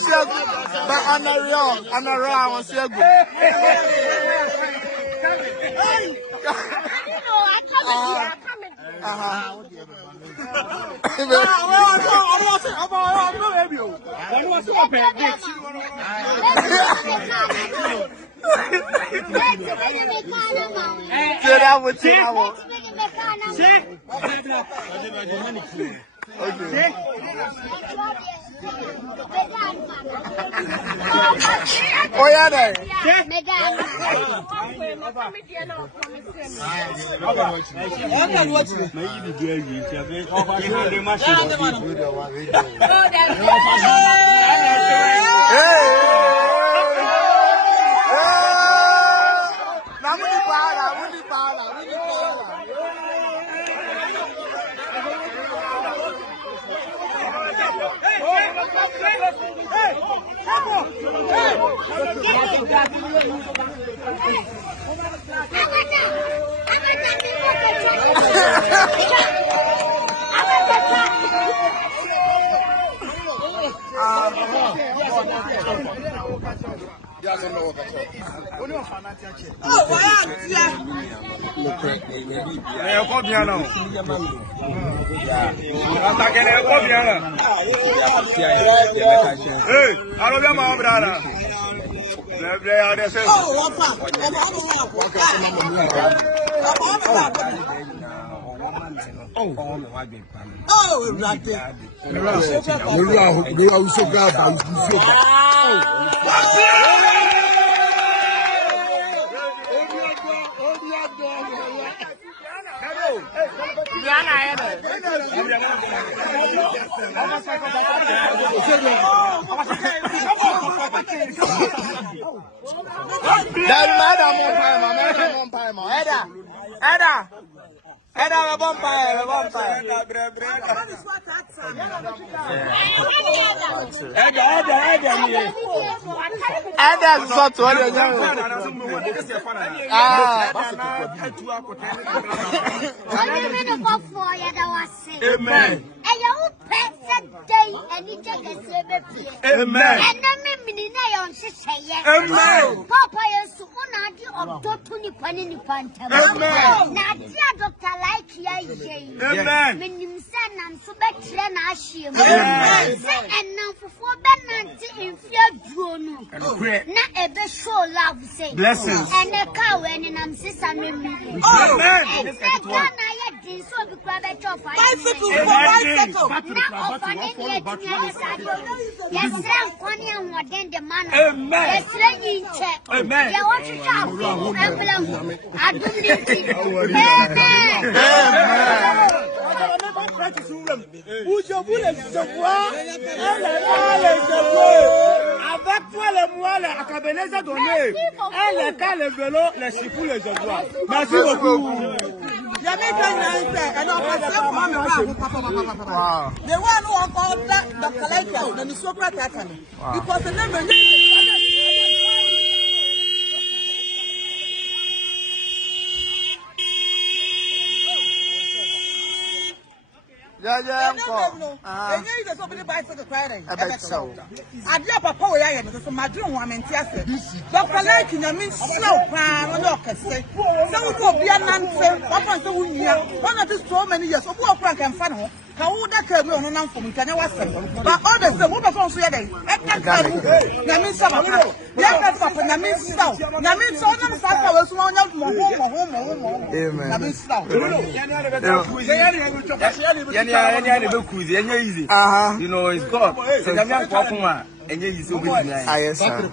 was here, but on the real, I was here. Oh yeah, there. Amen. Amen. Amen. Papa, yes, of Totuni Panini Panta. Amen. Nadia Doctor like ye. Amen. Minim San and Subetran Ashim. Amen. And now for 4 Benanti in fear Drono. Not a best show love say. Blessings. And a cow and I'm 600 million. Amen. And that I did so be private of bicycle. Now of an Indian. Yes, I'm funny and more than the man. Amen. Yes, letting check. Amen. You want to travel? I don't need it. Amen. Avec toi le moelle à Cabineza donné. Elle est qu'à le vélo, les chifous les autres. Merci beaucoup. The one who called Dr. Laika, the Nisopra Tatani, because the name bicycle Friday. I drop a power because my dream woman Tiasa. Dr. Laika means slow crown, say. So go be an answer. What was the one of these so many years of work and fun. How would that come on from Canada? But others, the woman from Sweden, Namin Summer, Namin Snow, Namin Southern Saka was one of my home. Namin Snow. You know, it's God. So I'm and you so good. I yes, sir.